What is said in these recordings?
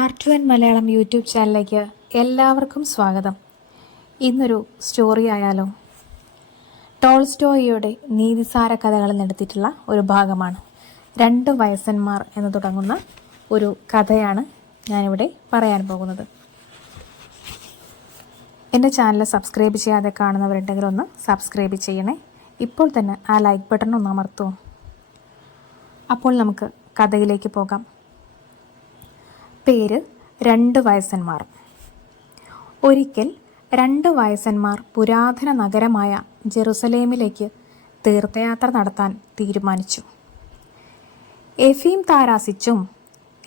Art and Malayalam YouTube ചാനലിലേക്ക് എല്ലാവർക്കും സ്വാഗതം. ഇന്നൊരു സ്റ്റോറി ആയാലോ? ടോൾസ്റ്റോയിയുടെ നീതിസാര കഥകളിൽ നടത്തിയിട്ടുള്ള ഒരു ഭാഗമാണ്. രണ്ട് വയസ്സന്മാർ എന്ന് തുടങ്ങുന്ന ഒരു കഥയാണ് ഞാനിവിടെ പറയാൻ പോകുന്നത്. എന്റെ ചാനൽ സബ്സ്ക്രൈബ് ചെയ്യാതെ കാണുന്നവരുണ്ടെങ്കിൽ ഒന്ന് സബ്സ്ക്രൈബ് ചെയ്യണേ. ഇപ്പോൾ തന്നെ ആ ലൈക്ക് ബട്ടൺ ഒന്ന് അമർത്തുമോ അപ്പോൾ നമുക്ക് കഥയിലേക്ക് പോകാം. പേര് രണ്ട് വയസ്സന്മാർ. ഒരിക്കൽ രണ്ട് വയസ്സന്മാർ പുരാതന നഗരമായ ജെറുസലേമിലേക്ക് തീർത്ഥയാത്ര നടത്താൻ തീരുമാനിച്ചു. എഫീം താരാസിച്ചും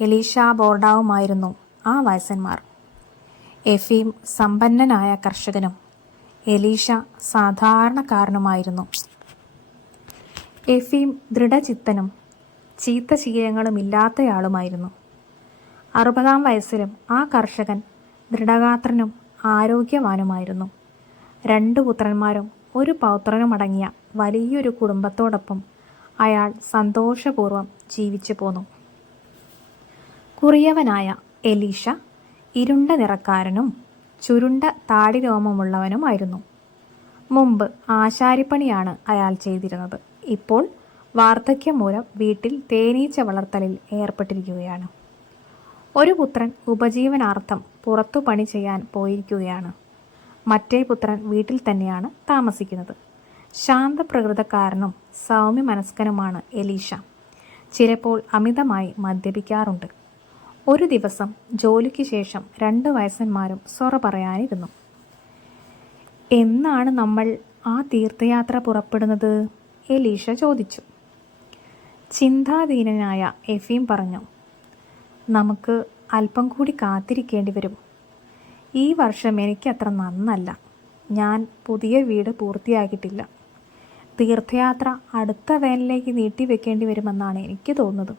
എലീഷ ബോർഡാവുമായിരുന്നു ആ വയസ്സന്മാർ. എഫീം സമ്പന്നനായ കർഷകനും എലീഷ സാധാരണക്കാരനുമായിരുന്നു. എഫീം ദൃഢചിത്തനും ചീത്ത ഇല്ലാത്തയാളുമായിരുന്നു അറുപതാം വയസ്സിലും ആ കർഷകൻ ദൃഢഗാത്രനും ആരോഗ്യവാനുമായിരുന്നു. രണ്ട് പുത്രന്മാരും ഒരു പൗത്രനുമടങ്ങിയ വലിയൊരു കുടുംബത്തോടൊപ്പം അയാൾ സന്തോഷപൂർവം ജീവിച്ചു പോന്നു. കുറിയവനായ എലീഷ ഇരുണ്ട നിറക്കാരനും ചുരുണ്ട താടി രോമമുള്ളവനുമായിരുന്നു മുമ്പ് ആശാരിപ്പണിയാണ് അയാൾ ചെയ്തിരുന്നത്. ഇപ്പോൾ വാർദ്ധക്യം മൂലം വീട്ടിൽ തേനീച്ച വളർത്തലിൽ ഏർപ്പെട്ടിരിക്കുകയാണ്. ഒരു പുത്രൻ ഉപജീവനാർത്ഥം പുറത്തു പണി ചെയ്യാൻ പോയിരിക്കുകയാണ്. മറ്റേ പുത്രൻ വീട്ടിൽ തന്നെയാണ് താമസിക്കുന്നത്. ശാന്തപ്രകൃതക്കാരനും സൗമ്യ മനസ്കനുമാണ് എലീഷ. ചിലപ്പോൾ അമിതമായി മദ്യപിക്കാറുണ്ട്. ഒരു ദിവസം ജോലിക്ക് ശേഷം രണ്ട് വയസ്സന്മാരും സൊറ പറയാനിരുന്നു. എന്നാണ് നമ്മൾ ആ തീർത്ഥയാത്ര പുറപ്പെടുന്നത്? എലീഷ ചോദിച്ചു. ചിന്താധീനനായ എഫീം പറഞ്ഞു നമുക്ക് അല്പം കൂടി കാത്തിരിക്കേണ്ടി വരും. ഈ വർഷം എനിക്കത്ര നന്നല്ല. ഞാൻ പുതിയ വീട് പൂർത്തിയാക്കിയിട്ടില്ല. തീർത്ഥയാത്ര അടുത്ത വേനലിലേക്ക് നീട്ടിവെക്കേണ്ടി വരുമെന്നാണ് എനിക്ക് തോന്നുന്നത്.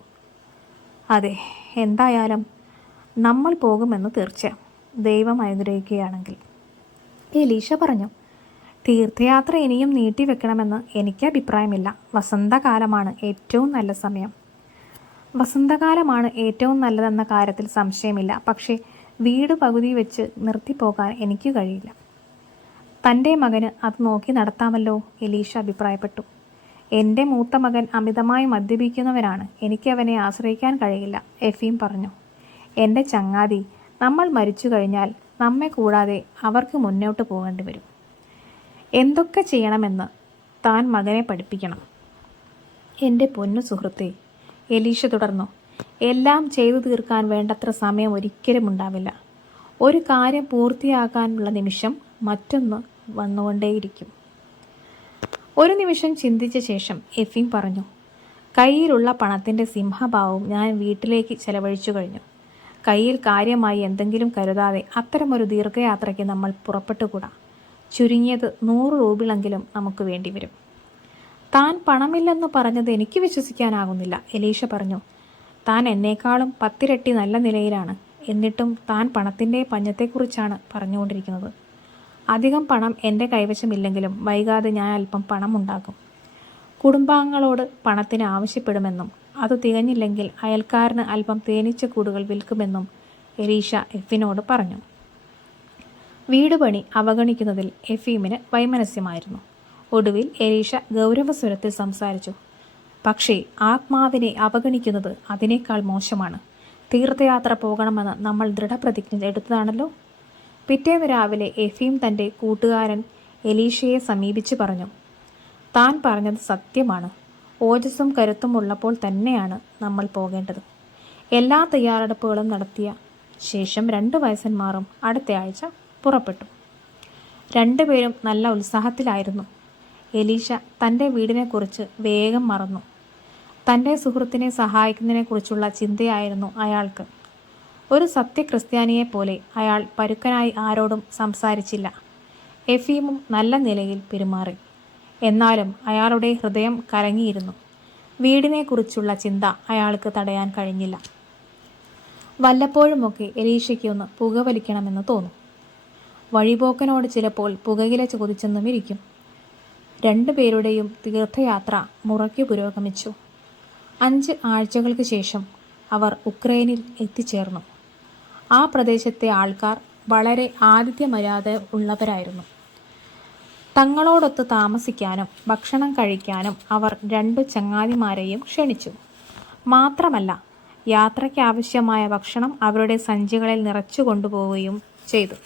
അതെ എന്തായാലും നമ്മൾ പോകുമെന്ന് തീർച്ച ദൈവം അനുഗ്രഹിക്കുകയാണെങ്കിൽ. എലീഷ പറഞ്ഞു തീർത്ഥയാത്ര ഇനിയും നീട്ടിവെക്കണമെന്ന് എനിക്ക് അഭിപ്രായമില്ല. വസന്തകാലമാണ് ഏറ്റവും നല്ല സമയം. വസന്തകാലമാണ് ഏറ്റവും നല്ലതെന്ന കാര്യത്തിൽ സംശയമില്ല. പക്ഷേ വീട് പകുതി വെച്ച് നിർത്തിപ്പോകാൻ എനിക്ക് കഴിയില്ല. തന്റെ മകന് അത് നോക്കി നടത്താമല്ലോ എലീഷ അഭിപ്രായപ്പെട്ടു. എന്റെ മൂത്ത മകൻ അമിതമായി മദ്യപിക്കുന്നവനാണ്. എനിക്ക് അവനെ ആശ്രയിക്കാൻ കഴിയില്ല എഫീം പറഞ്ഞു. എന്റെ ചങ്ങാതി നമ്മൾ മരിച്ചു കഴിഞ്ഞാൽ നമ്മെ കൂടാതെ അവർക്ക് മുന്നോട്ട് പോകേണ്ടി വരും. എന്തൊക്കെ ചെയ്യണമെന്ന് താൻ മകനെ പഠിപ്പിക്കണം. എന്റെ പൊന്നു സുഹൃത്തെ എലീഷ തുടർന്നു എല്ലാം ചെയ്തു തീർക്കാൻ വേണ്ടത്ര സമയം ഒരിക്കലും ഉണ്ടാവില്ല. ഒരു കാര്യം പൂർത്തിയാക്കാനുള്ള നിമിഷം മറ്റൊന്ന് വന്നുകൊണ്ടേയിരിക്കും. ഒരു നിമിഷം ചിന്തിച്ച ശേഷം എഫീം പറഞ്ഞു കയ്യിലുള്ള പണത്തിന്റെ സിംഹഭാവം ഞാൻ വീട്ടിലേക്ക് ചെലവഴിച്ചു കഴിഞ്ഞു. കയ്യിൽ കാര്യമായി എന്തെങ്കിലും കരുതാതെ അത്തരമൊരു ദീർഘയാത്രയ്ക്ക് നമ്മൾ പുറപ്പെട്ടുകൂടാ? ചുരുങ്ങിയത് നൂറ് രൂപയിലെങ്കിലും നമുക്ക് വേണ്ടിവരും. താൻ പണമില്ലെന്ന് പറഞ്ഞത് എനിക്ക് വിശ്വസിക്കാനാകുന്നില്ല എലീഷ പറഞ്ഞു. താൻ എന്നേക്കാളും പത്തിരട്ടി നല്ല നിലയിലാണ്. എന്നിട്ടും താൻ പണത്തിന്റെ പഞ്ഞത്തെക്കുറിച്ചാണ് പറഞ്ഞുകൊണ്ടിരിക്കുന്നത്. അധികം പണം എന്റെ കൈവശമില്ലെങ്കിലും വൈകാതെ ഞാൻ അല്പം പണം ഉണ്ടാക്കും കുടുംബാംഗങ്ങളോട് പണത്തിന് ആവശ്യപ്പെടുമെന്നും അത് തികഞ്ഞില്ലെങ്കിൽ അയൽക്കാരന് അല്പം തേനീച്ച കൂടുകൾ വിൽക്കുമെന്നും എലീഷ എഫിനോട് പറഞ്ഞു. വീട് പണി അവഗണിക്കുന്നതിൽ എഫീമിന് വൈമനസ്യമായിരുന്നു. ഒടുവിൽ എലീഷ ഗൗരവസ്വരത്തിൽ സംസാരിച്ചു. പക്ഷേ ആത്മാവിനെ അവഗണിക്കുന്നത് അതിനേക്കാൾ മോശമാണ്. തീർത്ഥയാത്ര പോകണമെന്ന് നമ്മൾ ദൃഢപ്രതിജ്ഞ എടുത്തതാണല്ലോ. പിറ്റേന്ന് രാവിലെ എഫീം തന്റെ കൂട്ടുകാരൻ എലീഷയെ സമീപിച്ച് പറഞ്ഞു. താൻ പറഞ്ഞത് സത്യമാണ്. ഓജസ്സും കരുത്തും ഉള്ളപ്പോൾ തന്നെയാണ് നമ്മൾ പോകേണ്ടത്. എല്ലാ തയ്യാറെടുപ്പുകളും നടത്തിയ ശേഷം രണ്ട് വയസ്സന്മാറും അടുത്ത ആഴ്ച പുറപ്പെട്ടു. രണ്ടുപേരും നല്ല ഉത്സാഹത്തിലായിരുന്നു. എലീഷ തന്റെ വീടിനെക്കുറിച്ച് വേഗം മറന്നു. തന്റെ സുഹൃത്തിനെ സഹായിക്കുന്നതിനെക്കുറിച്ചുള്ള ചിന്തയായിരുന്നു അയാൾക്ക്. ഒരു സത്യക്രിസ്ത്യാനിയെ പോലെ അയാൾ പരുക്കനായി ആരോടും സംസാരിച്ചില്ല. എഫീമും നല്ല നിലയിൽ പെരുമാറി. എന്നാലും അയാളുടെ ഹൃദയം കരങ്ങിയിരുന്നു വീടിനെക്കുറിച്ചുള്ള ചിന്ത അയാൾക്ക് തടയാൻ കഴിഞ്ഞില്ല. വല്ലപ്പോഴുമൊക്കെ എലീഷയ്ക്കൊന്ന് പുകവലിക്കണമെന്ന് തോന്നും. വഴിപോക്കനോട് ചിലപ്പോൾ പുകയില ചോദിച്ചെന്നും ഇരിക്കും രണ്ടുപേരുടെയും തീർത്ഥയാത്ര മുറയ്ക്ക് പുരോഗമിച്ചു. അഞ്ച് ആഴ്ചകൾക്ക് ശേഷം അവർ ഉക്രൈനിൽ എത്തിച്ചേർന്നു. ആ പ്രദേശത്തെ ആൾക്കാർ വളരെ ആതിഥ്യ മര്യാദ ഉള്ളവരായിരുന്നു. തങ്ങളോടൊത്ത് താമസിക്കാനും ഭക്ഷണം കഴിക്കാനും അവർ രണ്ടു ചങ്ങാതിമാരെയും ക്ഷണിച്ചു. മാത്രമല്ല യാത്രയ്ക്കാവശ്യമായ ഭക്ഷണം അവരുടെ സഞ്ചികളിൽ നിറച്ചു കൊണ്ടുപോവുകയും ചെയ്തു.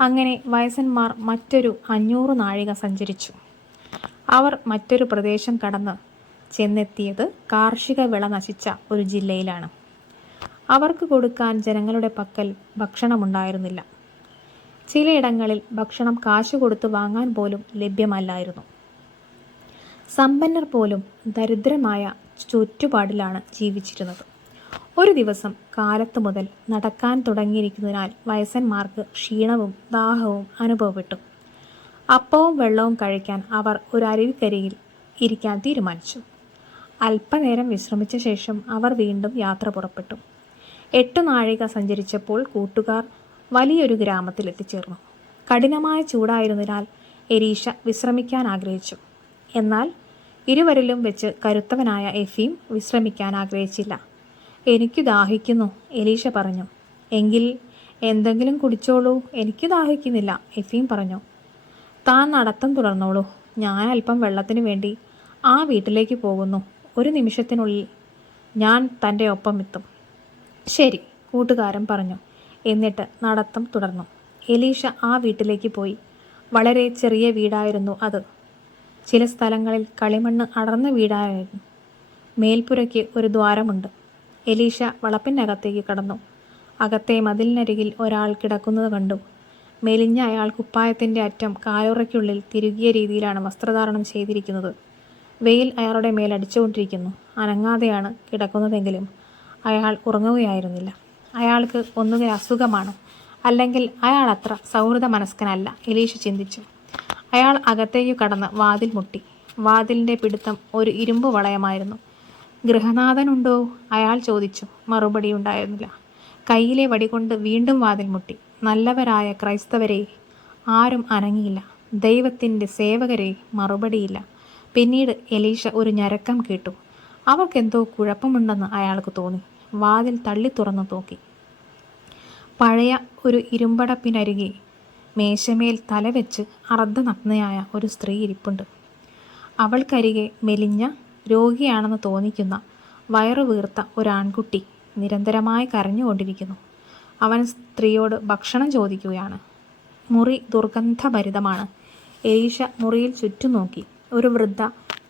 അങ്ങനെ വയസ്സന്മാർ മറ്റൊരു അഞ്ഞൂറ് നാഴിക സഞ്ചരിച്ചു. അവർ മറ്റൊരു പ്രദേശം കടന്ന് ചെന്നെത്തിയത് കാർഷിക വിള നശിച്ച ഒരു ജില്ലയിലാണ്. അവർക്ക് കൊടുക്കാൻ ജനങ്ങളുടെ പക്കൽ ഭക്ഷണമുണ്ടായിരുന്നില്ല. ചിലയിടങ്ങളിൽ ഭക്ഷണം കാശ് കൊടുത്ത് വാങ്ങാൻ പോലും ലഭ്യമല്ലായിരുന്നു. സമ്പന്നർ പോലും ദരിദ്രമായ ചുറ്റുപാടിലാണ് ജീവിച്ചിരുന്നത്. ഒരു ദിവസം കാലത്ത് മുതൽ നടക്കാൻ തുടങ്ങിയിരിക്കുന്നതിനാൽ വയസ്സന്മാർക്ക് ക്ഷീണവും ദാഹവും അനുഭവപ്പെട്ടു. അപ്പവും വെള്ളവും കഴിക്കാൻ അവർ ഒരു അരുവിക്കരിയിൽ ഇരിക്കാൻ തീരുമാനിച്ചു. അല്പനേരം വിശ്രമിച്ച ശേഷം അവർ വീണ്ടും യാത്ര പുറപ്പെട്ടു. എട്ട് നാഴിക സഞ്ചരിച്ചപ്പോൾ കൂട്ടുകാർ വലിയൊരു ഗ്രാമത്തിൽ എത്തിച്ചേർന്നു. കഠിനമായ ചൂടായിരുന്നതിനാൽ എരീഷ വിശ്രമിക്കാൻ ആഗ്രഹിച്ചു. എന്നാൽ ഇരുവരിലും വെച്ച് കരുത്തവനായ എഫീം വിശ്രമിക്കാൻ ആഗ്രഹിച്ചില്ല. എനിക്ക് ദാഹിക്കുന്നു എലീഷ പറഞ്ഞു. എങ്കിൽ എന്തെങ്കിലും കുടിച്ചോളൂ. എനിക്ക് ദാഹിക്കുന്നില്ല എഫീം പറഞ്ഞു. താൻ നടത്തം തുടർന്നോളൂ ഞാൻ അല്പം വെള്ളത്തിനു വേണ്ടി ആ വീട്ടിലേക്ക് പോകുന്നു. ഒരു നിമിഷത്തിനുള്ളിൽ ഞാൻ തന്റെ ഒപ്പം എത്തും. ശരി കൂട്ടുകാരൻ പറഞ്ഞു. എന്നിട്ട് നടത്തം തുടർന്നു. എലീഷ ആ വീട്ടിലേക്ക് പോയി. വളരെ ചെറിയ വീടായിരുന്നു അത്. ചില സ്ഥലങ്ങളിൽ കളിമണ്ണ് അടർന്ന വീടായിരുന്നു. മേൽപ്പുരയ്ക്ക് ഒരു ദ്വാരമുണ്ട്. എലീഷ വളപ്പിനകത്തേക്ക് കടന്നു. അകത്തെ മതിലിനരികിൽ ഒരാൾ കിടക്കുന്നത് കണ്ടു. മെലിഞ്ഞ അയാൾ കുപ്പായത്തിന്റെ അറ്റം കാലുറയ്ക്കുള്ളിൽ തിരുകിയ രീതിയിലാണ് വസ്ത്രധാരണം ചെയ്തിരിക്കുന്നത്. വെയിൽ അയാളുടെ മേൽ അടിച്ചുകൊണ്ടിരിക്കുന്നു. അനങ്ങാതെയാണ് കിടക്കുന്നതെങ്കിലും അയാൾ ഉറങ്ങുകയായിരുന്നില്ല. അയാൾക്ക് ഒന്നുകിൽ അസുഖമാണ് അല്ലെങ്കിൽ അയാൾ അത്ര സൗഹൃദ മനസ്കനല്ല എലീഷ ചിന്തിച്ചു. അയാൾ അകത്തേക്ക് കടന്ന് വാതിൽ മുട്ടി. വാതിലിന്റെ പിടുത്തം ഒരു ഇരുമ്പ് വളയമായിരുന്നു. ഗൃഹനാഥനുണ്ടോ? അയാൾ ചോദിച്ചു. മറുപടി ഉണ്ടായിരുന്നില്ല. കയ്യിലെ വടികൊണ്ട് വീണ്ടും വാതിൽ മുട്ടി. നല്ലവരായ ക്രൈസ്തവരെ ആരും അനങ്ങിയില്ല. ദൈവത്തിന്റെ സേവകരെ മറുപടിയില്ല. പിന്നീട് എലീഷ ഒരു ഞരക്കം കേട്ടു. അവർക്കെന്തോ കുഴപ്പമുണ്ടെന്ന് അയാൾക്ക് തോന്നി. വാതിൽ തള്ളി തുറന്നു നോക്കി. പഴയ ഒരു ഇരുമ്പടപ്പിനരികെ മേശമേൽ തലവെച്ച് അർദ്ധനഗ്നയായ ഒരു സ്ത്രീ ഇരിപ്പുണ്ട്. അവൾക്കരികെ മെലിഞ്ഞ രോഗിയാണെന്ന് തോന്നിക്കുന്ന വയറു വീർത്ത ഒരാൺകുട്ടി നിരന്തരമായി കരഞ്ഞുകൊണ്ടിരിക്കുന്നു. അവൻ സ്ത്രീയോട് ഭക്ഷണം ചോദിക്കുകയാണ്. മുറി ദുർഗന്ധഭരിതമാണ്. എലീഷ മുറിയിൽ ചുറ്റും നോക്കി ഒരു വൃദ്ധ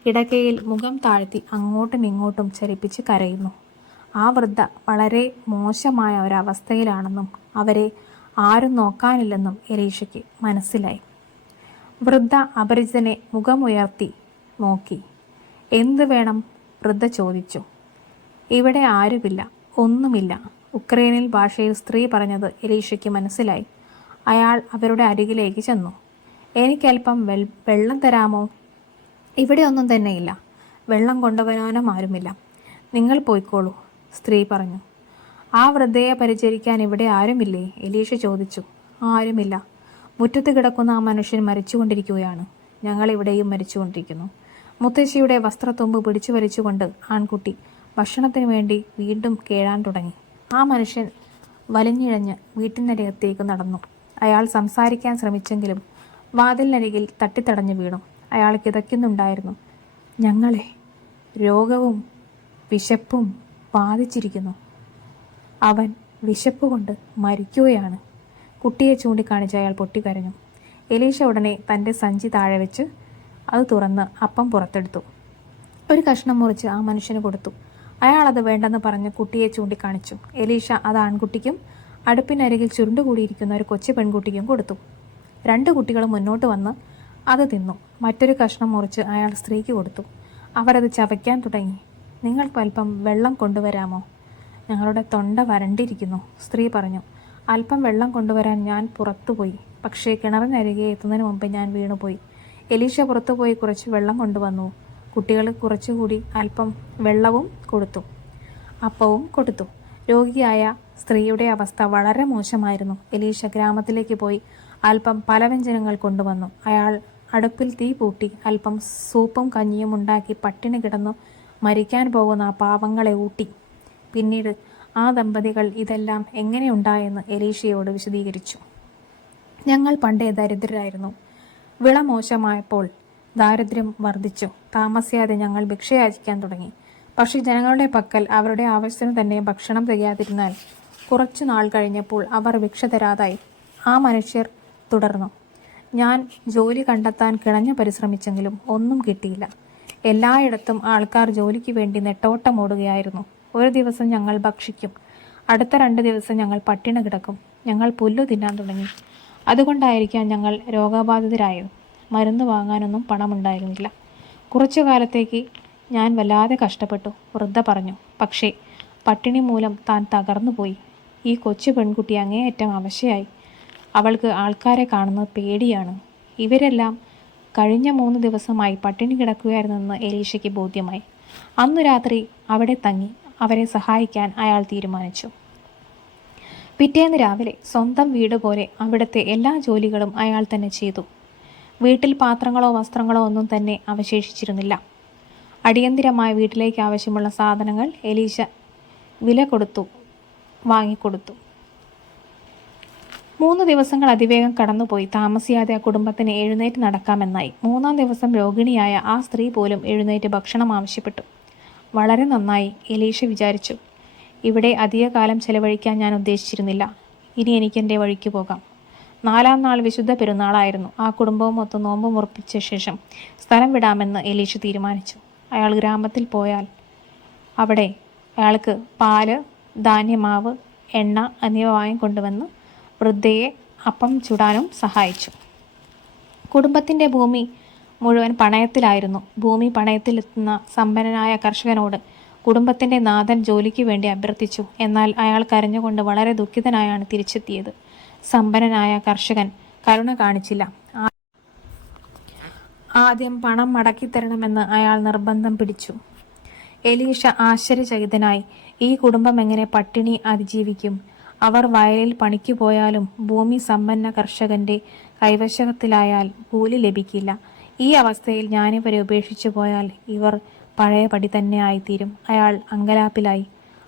കിടക്കയിൽ മുഖം താഴ്ത്തി അങ്ങോട്ടും ഇങ്ങോട്ടും ചലിപ്പിച്ച് കരയുന്നു. ആ വൃദ്ധ വളരെ മോശമായ ഒരവസ്ഥയിലാണെന്നും അവരെ ആരും നോക്കാനില്ലെന്നും എലീഷയ്ക്ക് മനസ്സിലായി. വൃദ്ധ അപരിചിതനെ മുഖമുയർത്തി നോക്കി. എന്ത് വേണം? വൃദ്ധ ചോദിച്ചു. ഇവിടെ ആരുമില്ല ഒന്നുമില്ല. ഉക്രൈനിൽ ഭാഷയിൽ സ്ത്രീ പറഞ്ഞത് എലീഷയ്ക്ക് മനസ്സിലായി. അയാൾ അവരുടെ അരികിലേക്ക് ചെന്നു. എനിക്കല്പം വെൽ വെള്ളം തരാമോ? ഇവിടെ ഒന്നും തന്നെയില്ല വെള്ളം കൊണ്ടുവരാനും ആരുമില്ല. നിങ്ങൾ പോയിക്കോളൂ സ്ത്രീ പറഞ്ഞു. ആ വൃദ്ധയെ പരിചരിക്കാൻ ഇവിടെ ആരുമില്ലേ? എലീഷ ചോദിച്ചു. ആരുമില്ല. മുറ്റത്ത് കിടക്കുന്ന ആ മനുഷ്യൻ മരിച്ചുകൊണ്ടിരിക്കുകയാണ്. ഞങ്ങൾ ഇവിടെയും മരിച്ചുകൊണ്ടിരിക്കുന്നു. മുത്തശ്ശിയുടെ വസ്ത്രത്തുമ്പ് പിടിച്ചു വലിച്ചുകൊണ്ട് ആൺകുട്ടി ഭക്ഷണത്തിന് വേണ്ടി വീണ്ടും കേഴാൻ തുടങ്ങി. ആ മനുഷ്യൻ വലിഞ്ഞിഴഞ്ഞ് വീട്ടിനരികത്തേക്ക് നടന്നു. അയാൾ സംസാരിക്കാൻ ശ്രമിച്ചെങ്കിലും വാതിലിനരികിൽ തട്ടിത്തടഞ്ഞു വീണു. അയാൾ കിതയ്ക്കുന്നുണ്ടായിരുന്നു. ഞങ്ങളെ രോഗവും വിശപ്പും ബാധിച്ചിരിക്കുന്നു. അവൻ വിശപ്പ് കൊണ്ട് മരിക്കുകയാണ്. കുട്ടിയെ ചൂണ്ടിക്കാണിച്ച് അയാൾ പൊട്ടിക്കരഞ്ഞു. എലീഷ ഉടനെ തന്റെ സഞ്ചി താഴെ വെച്ച് അത് തുറന്ന് അപ്പം പുറത്തെടുത്തു. ഒരു കഷ്ണം മുറിച്ച് ആ മനുഷ്യന് കൊടുത്തു. അയാൾ അത് വേണ്ടെന്ന് പറഞ്ഞ് കുട്ടിയെ ചൂണ്ടിക്കാണിച്ചു. എലീഷ അത് ആൺകുട്ടിക്കും അടുപ്പിനരികിൽ ചുരുണ്ടുകൂടിയിരിക്കുന്ന ഒരു കൊച്ചു പെൺകുട്ടിക്കും കൊടുത്തു. രണ്ട് കുട്ടികളും മുന്നോട്ട് വന്ന് അത് തിന്നു. മറ്റൊരു കഷ്ണം മുറിച്ച് അയാൾ സ്ത്രീക്ക് കൊടുത്തു. അവരത് ചവയ്ക്കാൻ തുടങ്ങി. നിങ്ങൾക്ക് അല്പം വെള്ളം കൊണ്ടുവരാമോ? ഞങ്ങളുടെ തൊണ്ട വരണ്ടിരിക്കുന്നു സ്ത്രീ പറഞ്ഞു. അല്പം വെള്ളം കൊണ്ടുവരാൻ ഞാൻ പുറത്തുപോയി. പക്ഷേ കിണറിനരികെ എത്തുന്നതിന് മുമ്പ് ഞാൻ വീണുപോയി. എലീഷ പുറത്തു പോയി കുറച്ച് വെള്ളം കൊണ്ടുവന്നു. കുട്ടികൾ കുറച്ചുകൂടി അല്പം വെള്ളവും കൊടുത്തു. അപ്പവും കൊടുത്തു. രോഗിയായ സ്ത്രീയുടെ അവസ്ഥ വളരെ മോശമായിരുന്നു. എലീഷ ഗ്രാമത്തിലേക്ക് പോയി അല്പം പലവ്യഞ്ജനങ്ങൾ കൊണ്ടുവന്നു. അയാൾ അടുപ്പിൽ തീ പൂട്ടി അല്പം സൂപ്പും കഞ്ഞിയും ഉണ്ടാക്കി പട്ടിണി കിടന്നു മരിക്കാൻ പോകുന്ന ആ പാവങ്ങളെ ഊട്ടി. പിന്നീട് ആ ദമ്പതികൾ ഇതെല്ലാം എങ്ങനെയുണ്ടായെന്ന് എലീഷയോട് വിശദീകരിച്ചു. ഞങ്ങൾ പണ്ടേ ദരിദ്രരായിരുന്നു. വിള മോശമായപ്പോൾ ദാരിദ്ര്യം വർദ്ധിച്ചു. താമസിയാതെ ഞങ്ങൾ ഭിക്ഷയാചിക്കാൻ തുടങ്ങി. പക്ഷേ ജനങ്ങളുടെ പക്കൽ അവരുടെ ആവശ്യത്തിന് തന്നെ ഭക്ഷണം തികയാതിരുന്നാൽ കുറച്ചു നാൾ കഴിഞ്ഞപ്പോൾ അവർ ഭിക്ഷ തരാതായി. ആ മനുഷ്യർ തുടർന്നു. ഞാൻ ജോലി കണ്ടെത്താൻ കിണഞ്ഞു പരിശ്രമിച്ചെങ്കിലും ഒന്നും കിട്ടിയില്ല. എല്ലായിടത്തും ആൾക്കാർ ജോലിക്ക് വേണ്ടി നെട്ടോട്ടമോടുകയായിരുന്നു ഒരു ദിവസം ഞങ്ങൾ ഭക്ഷിക്കും. അടുത്ത രണ്ട് ദിവസം ഞങ്ങൾ പട്ടിണി കിടക്കും. ഞങ്ങൾ പുല്ലു തിന്നാൻ തുടങ്ങി. അതുകൊണ്ടായിരിക്കാം ഞങ്ങൾ രോഗബാധിതരായത് മരുന്ന് വാങ്ങാനൊന്നും പണമുണ്ടായിരുന്നില്ല. കുറച്ചു കാലത്തേക്ക് ഞാൻ വല്ലാതെ കഷ്ടപ്പെട്ടു വൃദ്ധ പറഞ്ഞു. പക്ഷേ പട്ടിണി മൂലം താൻ തകർന്നുപോയി. ഈ കൊച്ചു പെൺകുട്ടി അങ്ങേയറ്റം അവശയായി. അവൾക്ക് ആൾക്കാരെ കാണുന്നത് പേടിയാണ്. ഇവരെല്ലാം കഴിഞ്ഞ മൂന്ന് ദിവസമായി പട്ടിണി കിടക്കുകയായിരുന്നെന്ന് എലീഷയ്ക്ക് ബോധ്യമായി. അന്നു രാത്രി അവിടെ തങ്ങി അവരെ സഹായിക്കാൻ അയാൾ തീരുമാനിച്ചു. പിറ്റേന്ന് രാവിലെ സ്വന്തം വീട് പോലെ അവിടുത്തെ എല്ലാ ജോലികളും അയാൾ തന്നെ ചെയ്തു. വീട്ടിൽ പാത്രങ്ങളോ വസ്ത്രങ്ങളോ ഒന്നും തന്നെ അവശേഷിച്ചിരുന്നില്ല. അടിയന്തിരമായ വീട്ടിലേക്ക് ആവശ്യമുള്ള സാധനങ്ങൾ എലീശ വില കൊടുത്തു വാങ്ങിക്കൊടുത്തു. മൂന്ന് ദിവസങ്ങൾ അതിവേഗം കടന്നുപോയി. താമസിയാതെ ആ കുടുംബത്തിന് എഴുന്നേറ്റ് നടക്കാമെന്നായി. മൂന്നാം ദിവസം രോഗിണിയായ ആ സ്ത്രീ പോലും എഴുന്നേറ്റ് ഭക്ഷണം ആവശ്യപ്പെട്ടു. വളരെ നന്നായി എലീഷ വിചാരിച്ചു. ഇവിടെ അധികകാലം ചെലവഴിക്കാൻ ഞാൻ ഉദ്ദേശിച്ചിരുന്നില്ല. ഇനി എനിക്ക് എന്റെ വഴിക്ക് പോകാം. നാലാം നാൾ വിശുദ്ധ പെരുന്നാളായിരുന്നു. ആ കുടുംബവും ഒത്ത് നോമ്പ് മുറപ്പിച്ച ശേഷം സ്ഥലം വിടാമെന്ന് എലീഷ് തീരുമാനിച്ചു. അയാൾ ഗ്രാമത്തിൽ പോയാൽ അവിടെ അയാൾക്ക് പാൽ ധാന്യമാവ് എണ്ണ എന്നിവ വാങ്ങിക്കൊണ്ടുവന്ന് വൃദ്ധയെ അപ്പം ചുടാനും സഹായിച്ചു. കുടുംബത്തിന്റെ ഭൂമി മുഴുവൻ പണയത്തിലായിരുന്നു. ഭൂമി പണയത്തിലെത്തുന്ന സമ്പന്നനായ കർഷകനോട് കുടുംബത്തിന്റെ നാഥൻ ജോലിക്ക് വേണ്ടി അഭ്യർത്ഥിച്ചു. എന്നാൽ അയാൾ കരഞ്ഞുകൊണ്ട് വളരെ ദുഃഖിതനായാണ് തിരിച്ചെത്തിയത്. സമ്പന്നനായ കർഷകൻ കരുണ കാണിച്ചില്ല. ആദ്യം പണം മടക്കിത്തരണമെന്ന് അയാൾ നിർബന്ധം പിടിച്ചു. എലീഷ ആശ്ചര്യചകിതനായി ഈ കുടുംബം എങ്ങനെ പട്ടിണി അതിജീവിക്കും? അവർ വയലിൽ പണിക്ക് പോയാലും ഭൂമി സമ്പന്ന കർഷകന്റെ കൈവശത്തിലായാൽ കൂലി ലഭിക്കില്ല. ഈ അവസ്ഥയിൽ ഞാനിവരെ ഉപേക്ഷിച്ചു പോയാൽ ഇവർ പഴയപടി തന്നെ ആയിത്തീരും. അയാൾ അങ്കലാപ്പിലായി.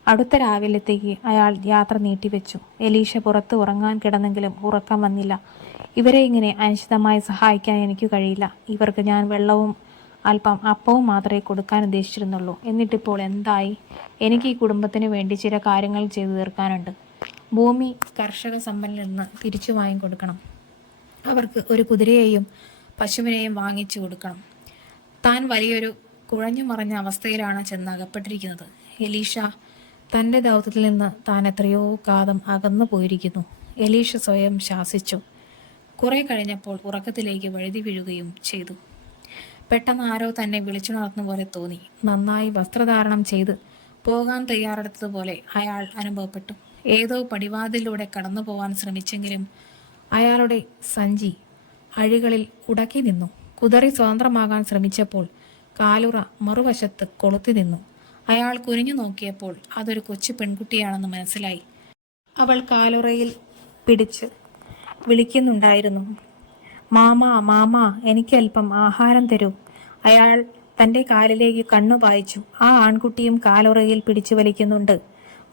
അടുത്ത രാവിലത്തേക്ക് അയാൾ യാത്ര നീട്ടിവെച്ചു. എലീഷ പുറത്ത് ഉറങ്ങാൻ കിടന്നെങ്കിലും ഉറക്കം വന്നില്ല. ഇവരെ ഇങ്ങനെ അനിശ്ചിതമായി സഹായിക്കാൻ എനിക്ക് കഴിയില്ല. ഇവർക്ക് ഞാൻ വെള്ളവും അല്പം അപ്പവും മാത്രമേ കൊടുക്കാൻ ഉദ്ദേശിച്ചിരുന്നുള്ളൂ. എന്നിട്ടിപ്പോൾ എന്തായി? എനിക്ക് ഈ കുടുംബത്തിന് വേണ്ടി ചില കാര്യങ്ങൾ ചെയ്തു തീർക്കാനുണ്ട്. ഭൂമി കർഷക സമ്പന്നിൽ നിന്ന് തിരിച്ചു വാങ്ങിക്കൊടുക്കണം അവർക്ക് ഒരു കുതിരയെയും പശുവിനെയും വാങ്ങിച്ചു കൊടുക്കണം. താൻ വലിയൊരു കുഴഞ്ഞു മറഞ്ഞ അവസ്ഥയിലാണ് ചെന്ന് അകപ്പെട്ടിരിക്കുന്നത് എലീഷ തന്റെ ദൗത്യത്തിൽ നിന്ന് താൻ എത്രയോ കാതം അകന്നു പോയിരിക്കുന്നു. എലീഷ സ്വയം ശാസിച്ചു. കുറെ കഴിഞ്ഞപ്പോൾ ഉറക്കത്തിലേക്ക് വഴുതി വീഴുകയും ചെയ്തു. പെട്ടെന്ന് ആരോ തന്നെ വിളിച്ചുണർത്തുന്ന പോലെ തോന്നി. നന്നായി വസ്ത്രധാരണം ചെയ്ത് പോകാൻ തയ്യാറെടുത്തതുപോലെ അയാൾ അനുഭവപ്പെട്ടു. ഏതോ പടിവാതിലൂടെ കടന്നു പോകാൻ ശ്രമിച്ചെങ്കിലും അയാളുടെ സഞ്ചി അഴികളിൽ ഉടക്കി നിന്നു കുതറി സ്വതന്ത്രമാകാൻ ശ്രമിച്ചപ്പോൾ കാലുറ മറുവശത്ത് കൊളുത്തി നിന്നു. അയാൾ കുനിഞ്ഞു നോക്കിയപ്പോൾ അതൊരു കൊച്ചു പെൺകുട്ടിയാണെന്ന് മനസ്സിലായി. അവൾ കാലുറയിൽ പിടിച്ച് വിളിക്കുന്നുണ്ടായിരുന്നു. മാമ മാമ എനിക്കല്പം ആഹാരം തരൂ. അയാൾ തന്റെ കാലിലേക്ക് കണ്ണു പായിച്ചു. ആ ആൺകുട്ടിയും കാലുറയിൽ പിടിച്ചു വലിക്കുന്നുണ്ട്.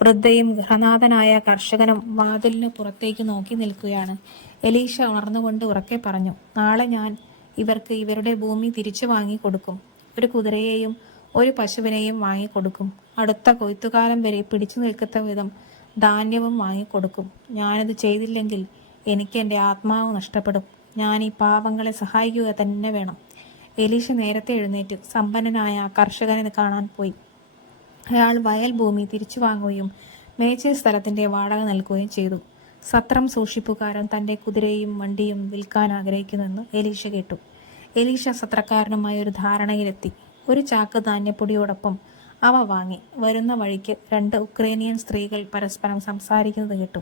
വൃദ്ധയും ഗൃഹനാഥനായ കർഷകനും വാതിലിന് പുറത്തേക്ക് നോക്കി നിൽക്കുകയാണ്. എലീഷ ഉണർന്നുകൊണ്ട് ഉറക്കെ പറഞ്ഞു നാളെ ഞാൻ ഇവർക്ക് ഇവരുടെ ഭൂമി തിരിച്ചു വാങ്ങി കൊടുക്കും ഒരു കുതിരയെയും ഒരു പശുവിനെയും വാങ്ങിക്കൊടുക്കും. അടുത്ത കൊയ്ത്തുകാലം വരെ പിടിച്ചു നിൽക്കത്ത വിധം ധാന്യവും വാങ്ങിക്കൊടുക്കും. ഞാനത് ചെയ്തില്ലെങ്കിൽ എനിക്ക് എന്റെ ആത്മാവ് നഷ്ടപ്പെടും. ഞാൻ ഈ പാവങ്ങളെ സഹായിക്കുക തന്നെ വേണം. എലീശ നേരത്തെ എഴുന്നേറ്റ്. സമ്പന്നനായ കർഷകനെ കാണാൻ പോയി. അയാൾ വയൽ ഭൂമി തിരിച്ചു വാങ്ങുകയും മേച്ചിൽ സ്ഥലത്തിന്റെ വാടക നൽകുകയും ചെയ്തു. സത്രം സൂക്ഷിപ്പുകാരൻ തന്റെ കുതിരയും വണ്ടിയും വിൽക്കാൻ ആഗ്രഹിക്കുന്നുവെന്ന് എലീശ കേട്ടു. എലീഷ സത്രക്കാരനുമായി ഒരു ധാരണയിലെത്തി. ഒരു ചാക്ക് ധാന്യപ്പൊടിയോടൊപ്പം അവ വാങ്ങി. വരുന്ന വഴിക്ക് രണ്ട് ഉക്രേനിയൻ സ്ത്രീകൾ പരസ്പരം സംസാരിക്കുന്നത് കേട്ടു.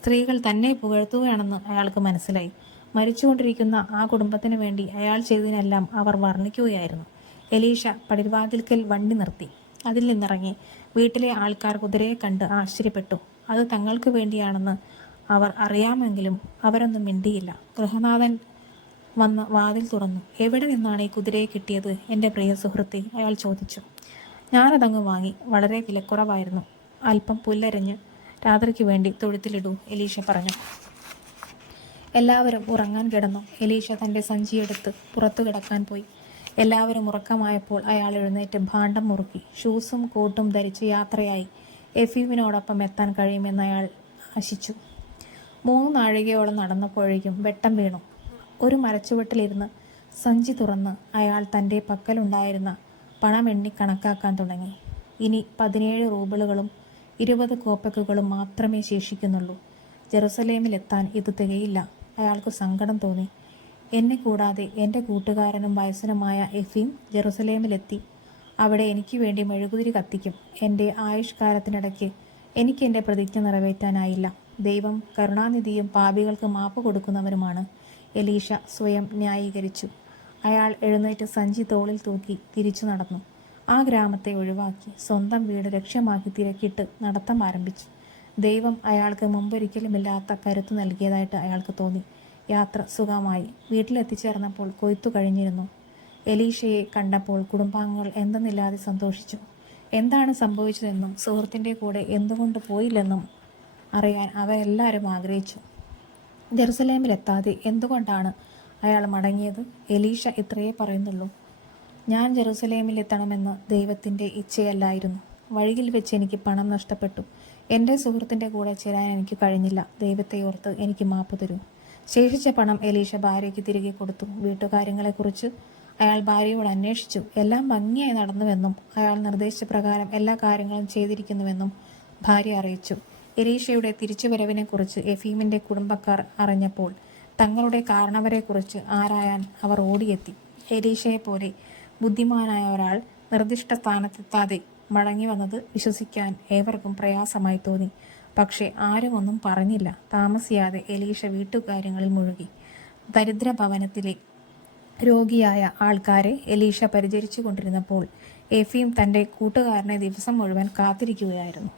സ്ത്രീകൾ തന്നെ പുകഴ്ത്തുകയാണെന്ന് അയാൾക്ക് മനസ്സിലായി. മരിച്ചുകൊണ്ടിരിക്കുന്ന ആ കുടുംബത്തിന് വേണ്ടി അയാൾ ചെയ്തതിനെല്ലാം അവർ വർണിക്കുകയായിരുന്നു. എലീഷ പടിവാതിൽക്കൽ വണ്ടി നിർത്തി. അതിൽ നിന്നിറങ്ങി വീട്ടിലെ ആൾക്കാർ കുതിരയെ കണ്ട് ആശ്ചര്യപ്പെട്ടു. അത് തങ്ങൾക്ക് വേണ്ടിയാണെന്ന് അവർ അറിയാമെങ്കിലും അവരൊന്നും മിണ്ടിയില്ല. ഗൃഹനാഥൻ വന്ന് വാതിൽ തുറന്നു. എവിടെ നിന്നാണ് ഈ കുതിരയെ കിട്ടിയത്? എന്റെ പ്രിയ സുഹൃത്തെ അയാൾ ചോദിച്ചു. ഞാനതങ്ങ് വാങ്ങി. വളരെ വിലക്കുറവായിരുന്നു. അല്പം പുല്ലരഞ്ഞ് രാത്രിക്ക് വേണ്ടി തൊഴുത്തിലിടൂ എലീഷ പറഞ്ഞു. എല്ലാവരും ഉറങ്ങാൻ കിടന്നു. എലീഷ തന്റെ സഞ്ചിയെടുത്ത് പുറത്തു കിടക്കാൻ പോയി. എല്ലാവരും ഉറക്കമായപ്പോൾ അയാൾ എഴുന്നേറ്റ് ഭാണ്ഡം മുറുക്കി. ഷൂസും കോട്ടും ധരിച്ച് യാത്രയായി. എഫീമിനോടൊപ്പം എത്താൻ കഴിയുമെന്ന് അയാൾ ആശിച്ചു. മൂന്ന് നാഴികയോളം നടന്നപ്പോഴേക്കും വെട്ടം വീണു. ഒരു മരച്ചുവട്ടിലിരുന്ന് സഞ്ചി തുറന്ന് അയാൾ തന്റെ പക്കലുണ്ടായിരുന്ന പണം എണ്ണി കണക്കാക്കാൻ തുടങ്ങി. ഇനി പതിനേഴ് റൂബിളുകളും ഇരുപത് കോപ്പക്കുകളും മാത്രമേ ശേഷിക്കുന്നുള്ളൂ. ജെറുസലേമിലെത്താൻ ഇത് തികയില്ല. അയാൾക്ക് സങ്കടം തോന്നി. എന്നെ കൂടാതെ എന്റെ കൂട്ടുകാരനും വയസ്സനുമായ എഫീം ജെറുസലേമിലെത്തി. അവിടെ എനിക്ക് വേണ്ടി മെഴുകുതിരി കത്തിക്കും. എന്റെ ആയുഷ്കാലത്തിനിടയ്ക്ക് എനിക്ക് എന്റെ പ്രതിജ്ഞ നിറവേറ്റാനായില്ല. ദൈവം കരുണാനിധിയും പാപികൾക്ക് മാപ്പ് കൊടുക്കുന്നവരുമാണ്. എലീഷ സ്വയം ന്യായീകരിച്ചു. അയാൾ എഴുന്നേറ്റ് സഞ്ചി തോളിൽ തൂക്കി തിരിച്ചു നടന്നു. ആ ഗ്രാമത്തെ ഒഴിവാക്കി സ്വന്തം വീട് ലക്ഷ്യമാക്കി തിരക്കിട്ട് നടത്തം ആരംഭിച്ചു. ദൈവം അയാൾക്ക് മുമ്പൊരിക്കലുമില്ലാത്ത കരുത്ത് നൽകിയതായിട്ട് അയാൾക്ക് തോന്നി. യാത്ര സുഖമായി. വീട്ടിലെത്തിച്ചേർന്നപ്പോൾ കൊയ്ത്തു കഴിഞ്ഞിരുന്നു. എലീഷയെ കണ്ടപ്പോൾ കുടുംബാംഗങ്ങൾ എന്തെന്നില്ലാതെ സന്തോഷിച്ചു. എന്താണ് സംഭവിച്ചതെന്നും സുഹൃത്തിന്റെ കൂടെ എന്തുകൊണ്ട് പോയില്ലെന്നും അറിയാൻ അവരെല്ലാവരും ആഗ്രഹിച്ചു. ജെറുസലേമിലെത്താതെ എന്തുകൊണ്ടാണ് അയാൾ മടങ്ങിയത്? എലീഷ ഇത്രയേ പറയുന്നുള്ളൂ. ഞാൻ ജെറുസലേമിലെത്തണമെന്ന് ദൈവത്തിന്റെ ഇച്ഛയല്ലായിരുന്നു. വഴിയിൽ വെച്ച് എനിക്ക് പണം നഷ്ടപ്പെട്ടു. എന്റെ സുഹൃത്തിന്റെ കൂടെ ചേരാൻ എനിക്ക് കഴിഞ്ഞില്ല. ദൈവത്തെ ഓർത്ത് എനിക്ക് മാപ്പ് തരൂ. ശേഷിച്ച പണം എലീഷ ഭാര്യയ്ക്ക് തിരികെ കൊടുത്തു. വീട്ടുകാര്യങ്ങളെക്കുറിച്ച് അയാൾ ഭാര്യയോട് അന്വേഷിച്ചു. എല്ലാം ഭംഗിയായി നടന്നുവെന്നും അയാൾ നിർദ്ദേശിച്ച പ്രകാരം എല്ലാ കാര്യങ്ങളും ചെയ്തിരിക്കുന്നുവെന്നും ഭാര്യ അറിയിച്ചു. എലീഷയുടെ തിരിച്ചുവരവിനെക്കുറിച്ച് എഫീമിന്റെ കുടുംബക്കാർ അറിഞ്ഞപ്പോൾ തങ്ങളുടെ കാരണവരെക്കുറിച്ച് ആരായാൻ അവർ ഓടിയെത്തി. എലീഷയെ പോലെ ബുദ്ധിമാനായ ഒരാൾ നിർദ്ദിഷ്ട സ്ഥാനത്തെത്താതെ മടങ്ങി വന്നത് വിശ്വസിക്കാൻ ഏവർക്കും പ്രയാസമായി തോന്നി. പക്ഷേ ആരും ഒന്നും പറഞ്ഞില്ല. താമസിയാതെ എലീഷ വീട്ടുകാര്യങ്ങളിൽ മുഴുകി. ദരിദ്ര ഭവനത്തിലെ രോഗിയായ ആൾക്കാരെ എലീഷ പരിചരിച്ചു കൊണ്ടിരുന്നപ്പോൾ എഫീം തന്റെ കൂട്ടുകാരനെ ദിവസം മുഴുവൻ കാത്തിരിക്കുകയായിരുന്നു.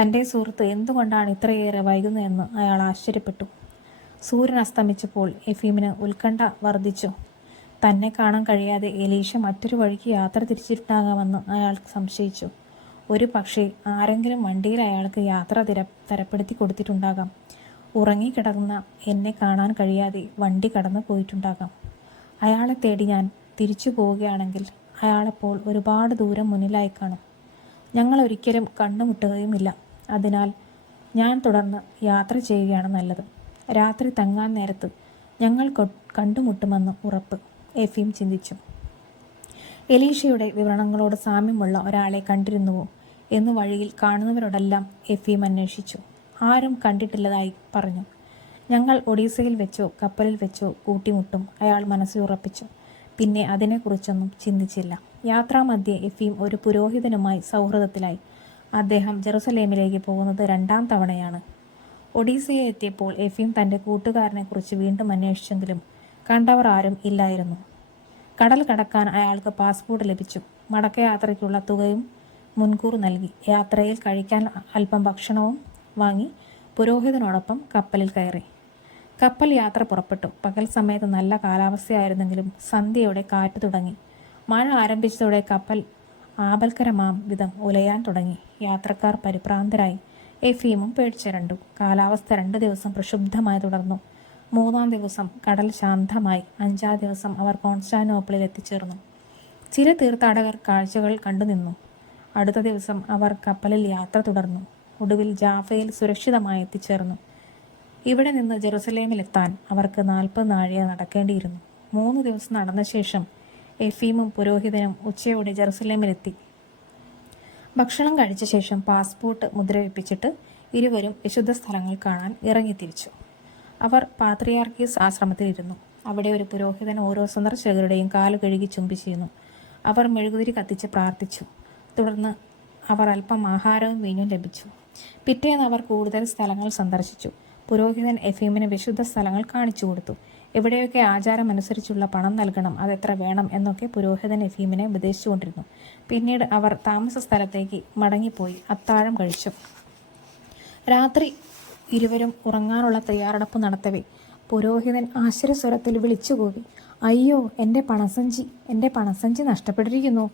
തന്റെ സുഹൃത്ത് എന്തുകൊണ്ടാണ് ഇത്രയേറെ വൈകുന്നതെന്ന് അയാൾ ആശ്ചര്യപ്പെട്ടു. സൂര്യൻ അസ്തമിച്ചപ്പോൾ എഫീമിന് ഉത്കണ്ഠ വർദ്ധിച്ചു. തന്നെ കാണാൻ കഴിയാതെ എലീഷ മറ്റൊരു വഴിക്ക് യാത്ര തിരിച്ചിട്ടാകാമെന്ന് അയാൾ സംശയിച്ചു. ഒരു പക്ഷേ ആരെങ്കിലും വണ്ടിയിൽ അയാൾക്ക് യാത്ര തിര തരപ്പെടുത്തി കൊടുത്തിട്ടുണ്ടാകാം. ഉറങ്ങിക്കിടക്കുന്ന എന്നെ കാണാൻ കഴിയാതെ വണ്ടി കടന്നു പോയിട്ടുണ്ടാകാം. അയാളെ തേടി ഞാൻ തിരിച്ചു പോവുകയാണെങ്കിൽ അയാളെപ്പോൾ ഒരുപാട് ദൂരം മുന്നിലായി കാണും. ഞങ്ങൾ ഒരിക്കലും കണ്ടുമുട്ടുകയുമില്ല അതിനാൽ ഞാൻ തുടർന്ന് യാത്ര ചെയ്യുകയാണ് നല്ലത്. രാത്രി തങ്ങാൻ നേരത്ത് ഞങ്ങൾ കണ്ടുമുട്ടുമെന്ന് ഉറപ്പ് എഫീം ചിന്തിച്ചു. എലീഷയുടെ വിവരണങ്ങളോട് സാമ്യമുള്ള ഒരാളെ കണ്ടിരുന്നുവോ എന്ന് വഴിയിൽ കാണുന്നവരോടെല്ലാം എഫീം അന്വേഷിച്ചു. ആരും കണ്ടിട്ടില്ലതായി പറഞ്ഞു. ഞങ്ങൾ ഒഡീസയിൽ വെച്ചോ കപ്പലിൽ വെച്ചോ കൂട്ടിമുട്ടും അയാൾ മനസ്സിൽ ഉറപ്പിച്ചു. പിന്നെ അതിനെക്കുറിച്ചൊന്നും ചിന്തിച്ചില്ല. യാത്രാമധ്യേ എഫീം ഒരു പുരോഹിതനുമായി സൗഹൃദത്തിലായി. അദ്ദേഹം ജെറുസലേമിലേക്ക് പോകുന്നത് രണ്ടാം തവണയാണ്. ഒഡീസയിൽ എത്തിയപ്പോൾ എഫീം തന്റെ കൂട്ടുകാരനെക്കുറിച്ച് വീണ്ടും അന്വേഷിച്ചെങ്കിലും കണ്ടവർ ആരും ഇല്ലായിരുന്നു. കടൽ കടക്കാൻ അയാൾക്ക് പാസ്പോർട്ട് ലഭിച്ചു. മടക്കയാത്രയ്ക്കുള്ള തുകയും മുൻകൂർ നൽകി. യാത്രയിൽ കഴിക്കാൻ അല്പം ഭക്ഷണവും വാങ്ങി പുരോഹിതനോടൊപ്പം കപ്പലിൽ കയറി. കപ്പൽ യാത്ര പുറപ്പെട്ടു. പകൽ സമയത്ത് നല്ല കാലാവസ്ഥയായിരുന്നെങ്കിലും സന്ധ്യയോടെ കാറ്റ് തുടങ്ങി. മഴ ആരംഭിച്ചതോടെ കപ്പൽ ആപൽക്കരമാം വിധം ഉലയാൻ തുടങ്ങി. യാത്രക്കാർ പരിഭ്രാന്തരായി. എഫീമും പേടിച്ചിരണ്ടു. കാലാവസ്ഥ രണ്ട് ദിവസം പ്രക്ഷുബ്ധമായി തുടർന്നു. മൂന്നാം ദിവസം കടൽ ശാന്തമായി. അഞ്ചാം ദിവസം അവർ കോൺസ്റ്റാനോപ്പിളിൽ എത്തിച്ചേർന്നു. ചില തീർത്ഥാടകർ കാഴ്ചകൾ കണ്ടുനിന്നു അടുത്ത ദിവസം അവർ കപ്പലിൽ യാത്ര തുടർന്നു. ഒടുവിൽ ജാഫയിൽ സുരക്ഷിതമായി എത്തിച്ചേർന്നു. ഇവിടെ നിന്ന് ജെറുസലേമിലെത്താൻ അവർക്ക് നാൽപ്പത് നാഴിക നടക്കേണ്ടിയിരുന്നു. മൂന്ന് ദിവസം നടന്ന ശേഷം എഫീമും പുരോഹിതനും ഉച്ചയോടെ ജെറുസലേമിലെത്തി. ഭക്ഷണം കഴിച്ച ശേഷം പാസ്പോർട്ട് മുദ്രവെപ്പിച്ചിട്ട് ഇരുവരും വിശുദ്ധ സ്ഥലങ്ങൾ കാണാൻ ഇറങ്ങിത്തിരിച്ചു അവർ പാത്രിയാർക്കീസ് ആശ്രമത്തിലിരുന്നു. അവിടെ ഒരു പുരോഹിതൻ ഓരോ സന്ദർശകരുടെയും കാലു കഴുകി ചുംബിച്ചിരുന്നു അവർ മെഴുകുതിരി കത്തിച്ച് പ്രാർത്ഥിച്ചു. തുടർന്ന് അവർ അല്പം ആഹാരവും വീഞ്ഞും ലഭിച്ചു. പിറ്റേന്ന് അവർ കൂടുതൽ സ്ഥലങ്ങൾ സന്ദർശിച്ചു. പുരോഹിതൻ എഫീമിന് വിശുദ്ധ സ്ഥലങ്ങൾ കാണിച്ചു കൊടുത്തു. എവിടെയൊക്കെ ആചാരം അനുസരിച്ചുള്ള പണം നൽകണം അതെത്ര വേണം എന്നൊക്കെ പുരോഹിതൻ എഫീമിനെ ഉപദേശിച്ചുകൊണ്ടിരുന്നു. പിന്നീട് അവർ താമസ സ്ഥലത്തേക്ക് മടങ്ങിപ്പോയി. അത്താഴം കഴിച്ചു. രാത്രി ഇരുവരും ഉറങ്ങാനുള്ള തയ്യാറെടുപ്പ് നടത്തവേ. പുരോഹിതൻ ആശ്ചര്യസ്വരത്തിൽ വിളിച്ചുകൂവി. അയ്യോ എന്റെ പണസഞ്ചി എന്റെ പണസഞ്ചി നഷ്ടപ്പെട്ടിരിക്കുന്നു.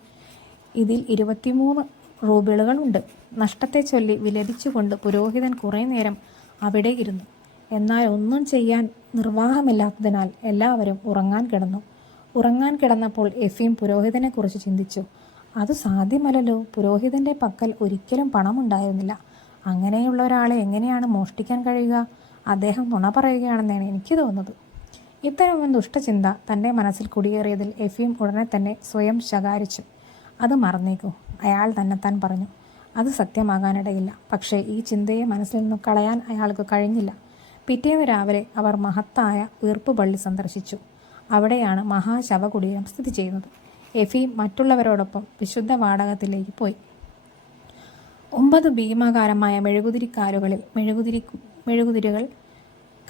ഇതിൽ ഇരുപത്തിമൂന്ന് റൂബിളുകളുണ്ട്. നഷ്ടത്തെ ചൊല്ലി വിലപിച്ചുകൊണ്ട് പുരോഹിതൻ കുറേ നേരം അവിടെ ഇരുന്നു. എന്നാൽ ഒന്നും ചെയ്യാൻ നിർവാഹമില്ലാത്തതിനാൽ എല്ലാവരും ഉറങ്ങാൻ കിടന്നു. ഉറങ്ങാൻ കിടന്നപ്പോൾ എഫീം പുരോഹിതനെക്കുറിച്ച് ചിന്തിച്ചു. അത് സാധ്യമല്ലല്ലോ. പുരോഹിതന്റെ പക്കൽ ഒരിക്കലും പണമുണ്ടായിരുന്നില്ല. അങ്ങനെയുള്ള ഒരാളെ എങ്ങനെയാണ് മോഷ്ടിക്കാൻ കഴിയുക? അദ്ദേഹം നുണ പറയുകയാണെന്നാണ് എനിക്ക് തോന്നുന്നത്. ഇത്തരം ദുഷ്ടചിന്ത തന്റെ മനസ്സിൽ കുടിയേറിയതിൽ എഫീം ഉടനെ തന്നെ സ്വയം ശകാരിച്ചു. അത് മറന്നേക്കൂ അയാൾ തന്നെത്താൻ പറഞ്ഞു. അത് സത്യമാകാനിടയില്ല. പക്ഷേ ഈ ചിന്തയെ മനസ്സിൽ നിന്ന് കളയാൻ അയാൾക്ക് കഴിഞ്ഞില്ല. പിറ്റേന്ന് രാവിലെ അവർ മഹത്തായ വീർപ്പുപള്ളി സന്ദർശിച്ചു. അവിടെയാണ് മഹാശവകുടീരം സ്ഥിതി ചെയ്യുന്നത്. എഫി മറ്റുള്ളവരോടൊപ്പം വിശുദ്ധ വാടകത്തിലേക്ക് പോയി. ഒമ്പത് ഭീമാകാരമായ മെഴുകുതിരിക്കാലുകളിൽ മെഴുകുതിരി മെഴുകുതിരികൾ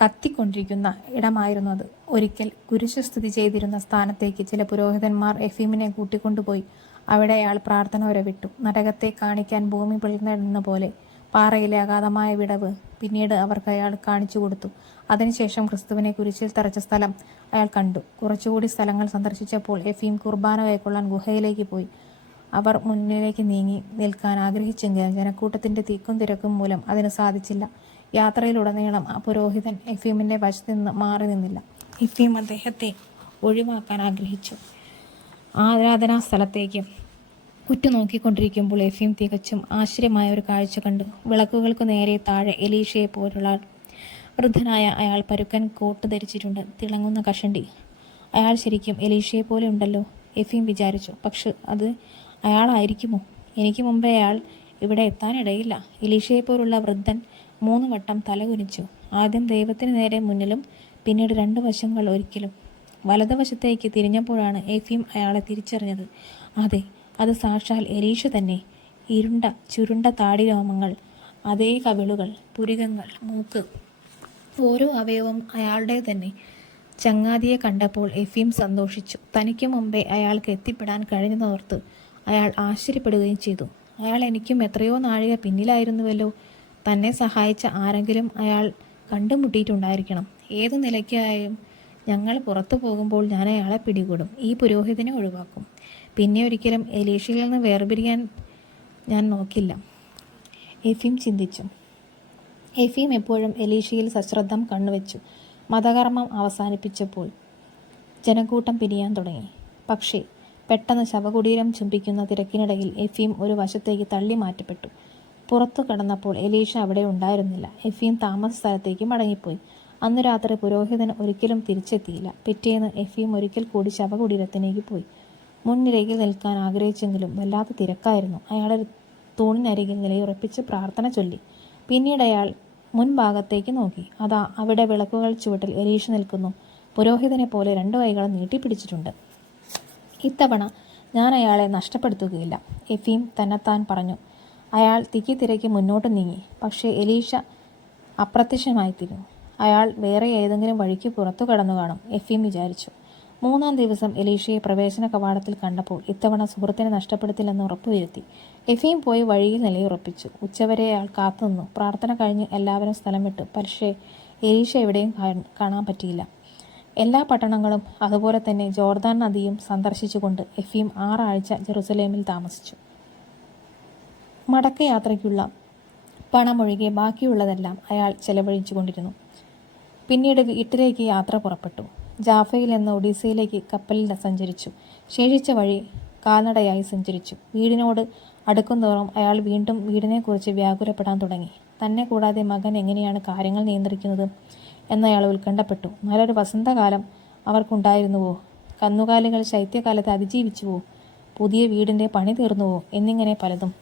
കത്തിക്കൊണ്ടിരിക്കുന്ന ഇടമായിരുന്നു അത്. ഒരിക്കൽ കുരിശ് സ്ഥിതി ചെയ്തിരുന്ന സ്ഥാനത്തേക്ക് ചില പുരോഹിതന്മാർ എഫീമിനെ കൂട്ടിക്കൊണ്ടുപോയി. അവിടെ അയാൾ പ്രാർത്ഥന വിട്ടു. നരകത്തെ കാണിക്കാൻ ഭൂമി പിളർന്നിടുന്ന പോലെ പാറയിലെ അഗാധമായ വിടവ് പിന്നീട് അവർക്ക് അയാൾ കാണിച്ചു കൊടുത്തു. അതിനുശേഷം ക്രിസ്തുവിനെ കുരിശിൽ തറച്ച സ്ഥലം അയാൾ കണ്ടു. കുറച്ചുകൂടി സ്ഥലങ്ങൾ സന്ദർശിച്ചപ്പോൾ എഫീം കുർബാന കൈക്കൊള്ളാൻ ഗുഹയിലേക്ക് പോയി. അവർ മുന്നിലേക്ക് നീങ്ങി നിൽക്കാൻ ആഗ്രഹിച്ചെങ്കിലും ജനക്കൂട്ടത്തിന്റെ തിക്കും തിരക്കും മൂലം അതിന് സാധിച്ചില്ല. യാത്രയിലുടനീളം ആ പുരോഹിതൻ എഫീമിന്റെ വശത്ത് നിന്ന് മാറി നിന്നില്ല. എഫീം അദ്ദേഹത്തെ ഒഴിവാക്കാൻ ആഗ്രഹിച്ചു. ആരാധനാ സ്ഥലത്തേക്ക് ഉറ്റുനോക്കിക്കൊണ്ടിരിക്കുമ്പോൾ എഫീം തികച്ചും ആശ്ചര്യമായ ഒരു കാഴ്ച കണ്ടു. വിളക്കുകൾക്ക് നേരെ താഴെ എലീഷയെ പോലുള്ള വൃദ്ധനായ അയാൾ പരുക്കൻ കോട്ട് ധരിച്ചിട്ടുണ്ട്. തിളങ്ങുന്ന കഷണ്ടി. അയാൾ ശരിക്കും എലീഷയെ പോലെ ഉണ്ടല്ലോ എഫീം വിചാരിച്ചു. പക്ഷെ അത് അയാളായിരിക്കുമോ? എനിക്ക് മുമ്പേ അയാൾ ഇവിടെ എത്താനിടയില്ല. എലീഷയെ പോലുള്ള വൃദ്ധൻ മൂന്ന് വട്ടം തലകുനിച്ചു ആദ്യം ദൈവത്തിന് നേരെ മുന്നിലും പിന്നീട് രണ്ട് വശങ്ങൾ ഒരിക്കലും. വലതുവശത്തേക്ക് തിരിഞ്ഞപ്പോഴാണ് എഫീം അയാളെ തിരിച്ചറിഞ്ഞത്. അതെ അത് സാക്ഷാൽ എലീഷ തന്നെ. ഇരുണ്ട ചുരുണ്ട താടിരോമങ്ങൾ അതേ കവിളുകൾ പുരികങ്ങൾ മൂക്ക്. ഓരോ അവയവം അയാളുടെ തന്നെ. ചങ്ങാതിയെ കണ്ടപ്പോൾ എഫീം സന്തോഷിച്ചു. തനിക്ക് മുമ്പേ അയാൾക്ക് എത്തിപ്പെടാൻ കഴിഞ്ഞതോർത്ത് അയാൾ ആശ്ചര്യപ്പെടുകയും ചെയ്തു. അയാൾ എനിക്കും എത്രയോ നാഴിക പിന്നിലായിരുന്നുവല്ലോ. തന്നെ സഹായിച്ച ആരെങ്കിലും അയാൾ കണ്ടുമുട്ടിയിട്ടുണ്ടായിരിക്കണം. ഏതു നിലയ്ക്കായും ഞങ്ങൾ പുറത്തു പോകുമ്പോൾ ഞാൻ അയാളെ പിടികൂടും. ഈ പുരോഹിതനെ ഒഴിവാക്കും. പിന്നെ ഒരിക്കലും എലീഷയിൽ നിന്ന് വേർപിരിയാൻ ഞാൻ നോക്കില്ല. എഫീം ചിന്തിച്ചു. എഫീം എപ്പോഴും എലീഷയിൽ സശ്രദ്ധം കണ്ണുവെച്ചു. മതകർമ്മം അവസാനിപ്പിച്ചപ്പോൾ ജനക്കൂട്ടം പിരിയാൻ തുടങ്ങി. പക്ഷേ പെട്ടെന്ന് ശവകുടീരം ചുംബിക്കുന്ന തിരക്കിനിടയിൽ എഫീം ഒരു വശത്തേക്ക് തള്ളി മാറ്റപ്പെട്ടു. പുറത്തു കടന്നപ്പോൾ എലീഷ അവിടെ ഉണ്ടായിരുന്നില്ല. എഫീം താമസ സ്ഥലത്തേക്ക് മടങ്ങിപ്പോയി. അന്ന് രാത്രി പുരോഹിതൻ ഒരിക്കലും തിരിച്ചെത്തിയില്ല. പിറ്റേന്ന് എഫീം ഒരിക്കൽ കൂടി ശവകുടീരത്തിലേക്ക് പോയി. മുൻനിരയിൽ നിൽക്കാൻ ആഗ്രഹിച്ചെങ്കിലും വല്ലാത്ത തിരക്കായിരുന്നു. അയാൾ തൂണിനരികിൽ നിലയുറപ്പിച്ച് പ്രാർത്ഥന ചൊല്ലി. പിന്നീട് അയാൾ മുൻഭാഗത്തേക്ക് നോക്കി. അതാ അവിടെ വിളക്കുകൾ ചുവട്ടിൽ എലീഷ നിൽക്കുന്നു. പുരോഹിതനെ പോലെ രണ്ടു കൈകൾ നീട്ടിപ്പിടിച്ചിട്ടുണ്ട്. ഇത്തവണ ഞാൻ അയാളെ നഷ്ടപ്പെടുത്തുകയില്ല. എഫീം തന്നെത്താൻ പറഞ്ഞു. അയാൾ തിക്കി തിരക്കി മുന്നോട്ട് നീങ്ങി. പക്ഷേ എലീഷ അപ്രത്യക്ഷമായിത്തീരുന്നു. അയാൾ വേറെ ഏതെങ്കിലും വഴിക്ക് പുറത്തു കടന്നു കാണും എഫീം വിചാരിച്ചു. മൂന്നാം ദിവസം എലീഷയെ പ്രവേശന കവാടത്തിൽ കണ്ടപ്പോൾ ഇത്തവണ സുഹൃത്തിനെ നഷ്ടപ്പെടുത്തില്ലെന്ന് ഉറപ്പുവരുത്തി. എഫീം പോയി വഴിയിൽ നിലയുറപ്പിച്ചു. ഉച്ചവരെ അയാൾ കാത്തുനിന്നു. പ്രാർത്ഥന കഴിഞ്ഞ് എല്ലാവരും സ്ഥലം വിട്ടു. പക്ഷേ എലീഷ എവിടെയും കാണാൻ പറ്റിയില്ല. എല്ലാ പട്ടണങ്ങളും അതുപോലെ തന്നെ ജോർദാൻ നദിയും സന്ദർശിച്ചുകൊണ്ട് എഫീം ആറാഴ്ച ജെറുസലേമിൽ താമസിച്ചു. മടക്കയാത്രയ്ക്കുള്ള പണമൊഴികെ ബാക്കിയുള്ളതെല്ലാം അയാൾ ചെലവഴിച്ചു കൊണ്ടിരുന്നു പിന്നീട് വീട്ടിലേക്ക് യാത്ര പുറപ്പെട്ടു. ജാഫയിൽ നിന്ന് ഒഡീസയിലേക്ക് കപ്പലിൽ സഞ്ചരിച്ചു. ശേഷിച്ച വഴി കാൽനടയായി സഞ്ചരിച്ചു. വീടിനോട് അടുക്കുന്തോറും അയാൾ വീണ്ടും വീടിനെക്കുറിച്ച് വ്യാകുലപ്പെടാൻ തുടങ്ങി. തന്നെ കൂടാതെ മകൻ എങ്ങനെയാണ് കാര്യങ്ങൾ നിയന്ത്രിക്കുന്നത്? എന്നയാൾ ഉത്കണ്ഠപ്പെട്ടു. നല്ലൊരു വസന്തകാലം അവർക്കുണ്ടായിരുന്നുവോ? കന്നുകാലികൾ ശൈത്യകാലത്ത് അതിജീവിച്ചുവോ? പുതിയ വീടിന്റെ പണി തീർന്നുവോ? എന്നിങ്ങനെ പലതും.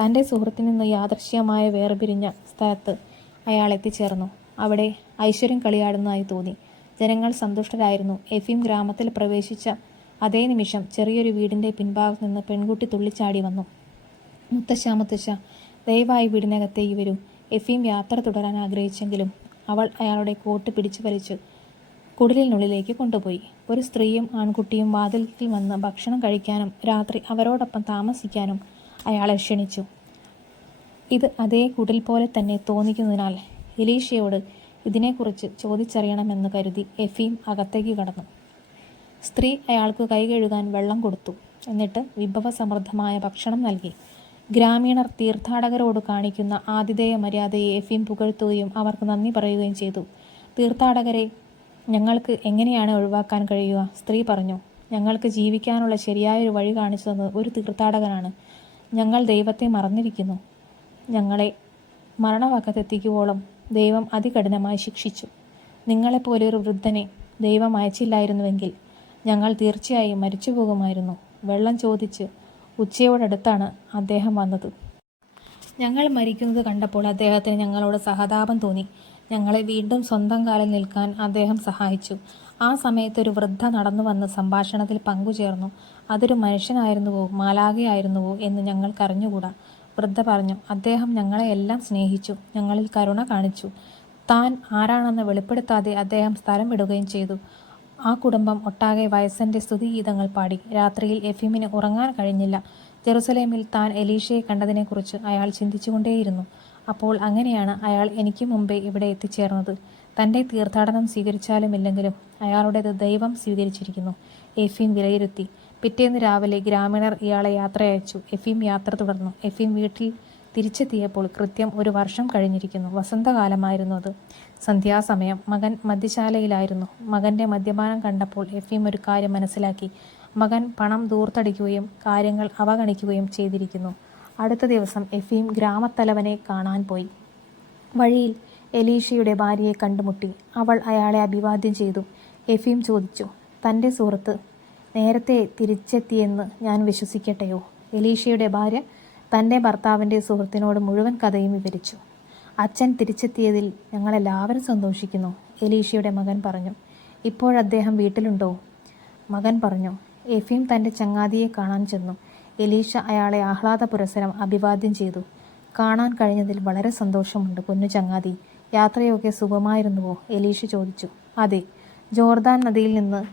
തന്റെ സുഹൃത്തിൽ നിന്ന് യാദൃശ്യമായ വേർപിരിഞ്ഞ സ്ഥലത്ത് അയാൾ എത്തിച്ചേർന്നു. അവിടെ ഐശ്വര്യം കളിയാടുന്നതായി തോന്നി. ജനങ്ങൾ സന്തുഷ്ടരായിരുന്നു. എഫീം ഗ്രാമത്തിൽ പ്രവേശിച്ച അതേ നിമിഷം ചെറിയൊരു വീടിന്റെ പിൻഭാഗത്ത് നിന്ന് പെൺകുട്ടി തുള്ളിച്ചാടി വന്നു. മുത്തശ്ശ മുത്തശ്ശ ദയവായി വീടിനകത്തേക്ക് വരൂ. എഫീം യാത്ര തുടരാൻ ആഗ്രഹിച്ചെങ്കിലും അവൾ അയാളുടെ കോട്ട് പിടിച്ചു വലിച്ചു കുടിലിനുള്ളിലേക്ക് കൊണ്ടുപോയി. ഒരു സ്ത്രീയും ആൺകുട്ടിയും വാതിലിൽ വന്ന് ഭക്ഷണം കഴിക്കാനും രാത്രി അവരോടൊപ്പം താമസിക്കാനും അയാളെ ക്ഷണിച്ചു. ഇത് അതേ കുടിൽ പോലെ തന്നെ തോന്നിക്കുന്നതിനാൽ എലീഷയോട് ഇതിനെക്കുറിച്ച് ചോദിച്ചറിയണമെന്ന് കരുതി എഫീം അകത്തേക്ക് കടന്നു. സ്ത്രീ അയാൾക്ക് കൈ കഴുകാൻ വെള്ളം കൊടുത്തു. എന്നിട്ട് വിഭവസമൃദ്ധമായ ഭക്ഷണം നൽകി. ഗ്രാമീണർ തീർത്ഥാടകരോട് കാണിക്കുന്ന ആതിഥേയ മര്യാദയെ എഫീം പുകഴ്ത്തുകയും അവർക്ക് നന്ദി പറയുകയും ചെയ്തു. തീർത്ഥാടകരെ ഞങ്ങൾക്ക് എങ്ങനെയാണ് ഒഴിവാക്കാൻ കഴിയുക? സ്ത്രീ പറഞ്ഞു. ഞങ്ങൾക്ക് ജീവിക്കാനുള്ള ശരിയായ ഒരു വഴി കാണിച്ചു തന്നത് ഒരു തീർത്ഥാടകനാണ്. ഞങ്ങൾ ദൈവത്തെ മറന്നിരിക്കുന്നു. ഞങ്ങളെ മരണവക്കത്തെത്തിക്കുവോളം ദൈവം അതികഠിനമായി ശിക്ഷിച്ചു. നിങ്ങളെപ്പോലെ ഒരു വൃദ്ധനെ ദൈവം അയച്ചില്ലായിരുന്നുവെങ്കിൽ ഞങ്ങൾ തീർച്ചയായും മരിച്ചു പോകുമായിരുന്നു വെള്ളം ചോദിച്ച് ഉച്ചയോടടുത്താണ് അദ്ദേഹം വന്നത്. ഞങ്ങൾ മരിക്കുന്നത് കണ്ടപ്പോൾ അദ്ദേഹത്തിന് ഞങ്ങളോട് സഹതാപം തോന്നി. ഞങ്ങളെ വീണ്ടും സ്വന്തം കാലിൽ നിൽക്കാൻ അദ്ദേഹം സഹായിച്ചു. ആ സമയത്ത് ഒരു വൃദ്ധ നടന്നു വന്ന് സംഭാഷണത്തിൽ പങ്കുചേർന്നു. അതൊരു മനുഷ്യനായിരുന്നുവോ? മാലാകയായിരുന്നുവോ എന്ന് ഞങ്ങൾക്കറിഞ്ഞുകൂടാ വൃദ്ധ പറഞ്ഞു അദ്ദേഹം ഞങ്ങളെ എല്ലാം സ്നേഹിച്ചു ഞങ്ങളിൽ കരുണ കാണിച്ചു. താൻ ആരാണെന്ന് വെളിപ്പെടുത്താതെ അദ്ദേഹം സ്ഥലം വിടുകയും ചെയ്തു. ആ കുടുംബം ഒട്ടാകെ വയസ്സന്റെ സ്തുതിഗീതങ്ങൾ പാടി. രാത്രിയിൽ എഫീമിന് ഉറങ്ങാൻ കഴിഞ്ഞില്ല. ജെറുസലേമിൽ താൻ എലീഷയെ കണ്ടതിനെക്കുറിച്ച് അയാൾ ചിന്തിച്ചുകൊണ്ടേയിരുന്നു. അപ്പോൾ അങ്ങനെയാണ് അയാൾ എനിക്ക് മുമ്പേ ഇവിടെ എത്തിച്ചേർന്നത്. തന്റെ തീർത്ഥാടനം സ്വീകരിച്ചാലും ഇല്ലെങ്കിലും അയാളുടേത് ദൈവം സ്വീകരിച്ചിരിക്കുന്നു. എഫീം വിലയിരുത്തി. പിറ്റേന്ന് രാവിലെ ഗ്രാമീണർ ഇയാളെ യാത്രയച്ചു എഫീം യാത്ര തുടർന്നു. എഫീം വീട്ടിൽ തിരിച്ചെത്തിയപ്പോൾ കൃത്യം ഒരു വർഷം കഴിഞ്ഞിരിക്കുന്നു. വസന്തകാലമായിരുന്നു അത്. സന്ധ്യാസമയം മകൻ മദ്യശാലയിലായിരുന്നു. മകന്റെ മദ്യപാനം കണ്ടപ്പോൾ എഫീം ഒരു കാര്യം മനസ്സിലാക്കി. മകൻ പണം ദൂർത്തടിക്കുകയും കാര്യങ്ങൾ അവഗണിക്കുകയും ചെയ്തിരിക്കുന്നു. അടുത്ത ദിവസം എഫീം ഗ്രാമത്തലവനെ കാണാൻ പോയി. വഴിയിൽ എലീഷയുടെ ഭാര്യയെ കണ്ടുമുട്ടി. അവൾ അയാളെ അഭിവാദ്യം ചെയ്തു. എഫീം ചോദിച്ചു തന്റെ സുഹൃത്ത് നേരത്തെ തിരിച്ചെത്തിയെന്ന് ഞാൻ വിശ്വസിക്കട്ടെയോ? എലീഷയുടെ ഭാര്യ തന്റെ ഭർത്താവിന്റെ സുഹൃത്തിനോട് മുഴുവൻ കഥയും വിവരിച്ചു. അച്ഛൻ തിരിച്ചെത്തിയതിൽ ഞങ്ങളെല്ലാവരും സന്തോഷിക്കുന്നു എലീഷയുടെ മകൻ പറഞ്ഞു. ഇപ്പോഴദ്ദേഹം വീട്ടിലുണ്ടോ? മകൻ പറഞ്ഞു. എഫീം തന്റെ ചങ്ങാതിയെ കാണാൻ ചെന്നു. എലീഷ അയാളെ ആഹ്ലാദ പുരസരം അഭിവാദ്യം ചെയ്തു. കാണാൻ കഴിഞ്ഞതിൽ വളരെ സന്തോഷമുണ്ട് കുഞ്ഞു ചങ്ങാതി. യാത്രയൊക്കെ സുഖമായിരുന്നുവോ? എലീഷ ചോദിച്ചു. അതെ ജോർദാൻ നദിയിൽ നിന്ന്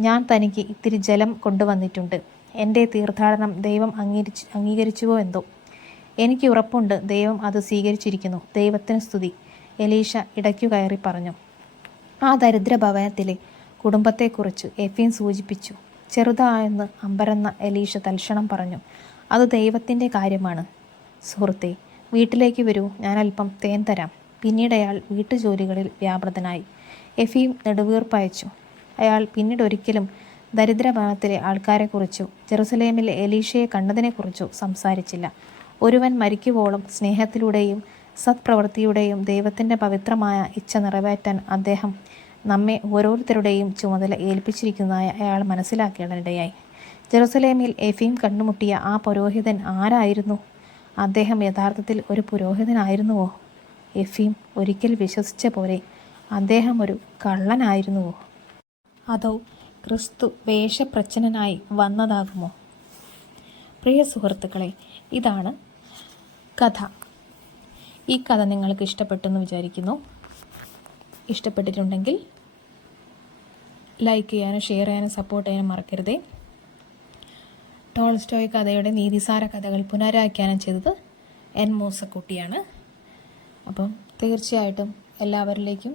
ഞാൻ തനിക്ക് ഇത്തിരി ജലം കൊണ്ടുവന്നിട്ടുണ്ട്. എന്റെ തീർത്ഥാടനം ദൈവം അംഗീകരിച്ച് അംഗീകരിച്ചുവോ എന്തോ? എനിക്ക് ഉറപ്പുണ്ട് ദൈവം അത് സ്വീകരിച്ചിരിക്കുന്നു. ദൈവത്തിന് സ്തുതി. എലീഷ ഇടയ്ക്കു കയറി പറഞ്ഞു. ആ ദരിദ്ര ഭവനത്തിലെ കുടുംബത്തെക്കുറിച്ച് എഫീൻ സൂചിപ്പിച്ചു. ചെറുതായെന്ന് അമ്പരന്ന എലീഷ തൽക്ഷണം പറഞ്ഞു. അത് ദൈവത്തിന്റെ കാര്യമാണ്. സുഹൃത്തെ വീട്ടിലേക്ക് വരൂ. ഞാൻ അല്പം തേൻ തരാം. പിന്നീട് അയാൾ വീട്ടുജോലികളിൽ വ്യാപൃതനായി. എഫീം നെടുവീർപ്പയച്ചു അയാൾ പിന്നീട് ഒരിക്കലും ദരിദ്രഭവനത്തിലെ ആൾക്കാരെക്കുറിച്ചോ ജെറുസലേമിലെ എലീഷയെ കണ്ടതിനെക്കുറിച്ചോ സംസാരിച്ചില്ല. ഒരുവൻ മരിക്കുവോളം സ്നേഹത്തിലൂടെയും സത്പ്രവൃത്തിയുടെയും ദൈവത്തിന്റെ പവിത്രമായ ഇച്ഛ നിറവേറ്റാൻ അദ്ദേഹം നമ്മെ ഓരോരുത്തരുടെയും ചുമതല ഏൽപ്പിച്ചിരിക്കുന്നതായി അയാൾ മനസ്സിലാക്കേണ്ടതിടയായി ജെറുസലേമിൽ എഫീം കണ്ടുമുട്ടിയ ആ പുരോഹിതൻ ആരായിരുന്നു? അദ്ദേഹം യഥാർത്ഥത്തിൽ ഒരു പുരോഹിതനായിരുന്നുവോ? എഫീം ഒരിക്കൽ വിശ്വസിച്ച പോലെ അദ്ദേഹം ഒരു കള്ളനായിരുന്നുവോ? അതോ ക്രിസ്തു വേഷപ്രച്ഛനായി വന്നതാകുമോ? പ്രിയ സുഹൃത്തുക്കളെ ഇതാണ് കഥ. ഈ കഥ നിങ്ങൾക്ക് ഇഷ്ടപ്പെട്ടെന്ന് വിചാരിക്കുന്നു. ഇഷ്ടപ്പെട്ടിട്ടുണ്ടെങ്കിൽ ലൈക്ക് ചെയ്യാനും ഷെയർ ചെയ്യാനും സപ്പോർട്ട് ചെയ്യാനും മറക്കരുതേ. ടോൾസ്റ്റോയ് കഥയുടെ നീതിസാര കഥകൾ പുനരാഖ്യാനം ചെയ്തത് എൻ മൂസക്കുട്ടിയാണ്. അപ്പം തീർച്ചയായിട്ടും എല്ലാവരിലേക്കും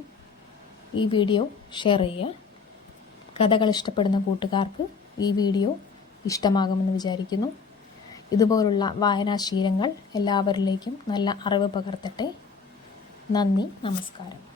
ഈ വീഡിയോ ഷെയർ ചെയ്യുക. കഥകൾ ഇഷ്ടപ്പെടുന്ന കൂട്ടുകാർക്ക് ഈ വീഡിയോ ഇഷ്ടമാകുമെന്ന് വിചാരിക്കുന്നു. ഇതുപോലുള്ള വായനാശീലങ്ങൾ എല്ലാവരിലേക്കും നല്ല അറിവ് പകർത്തട്ടെ. നന്ദി നമസ്കാരം.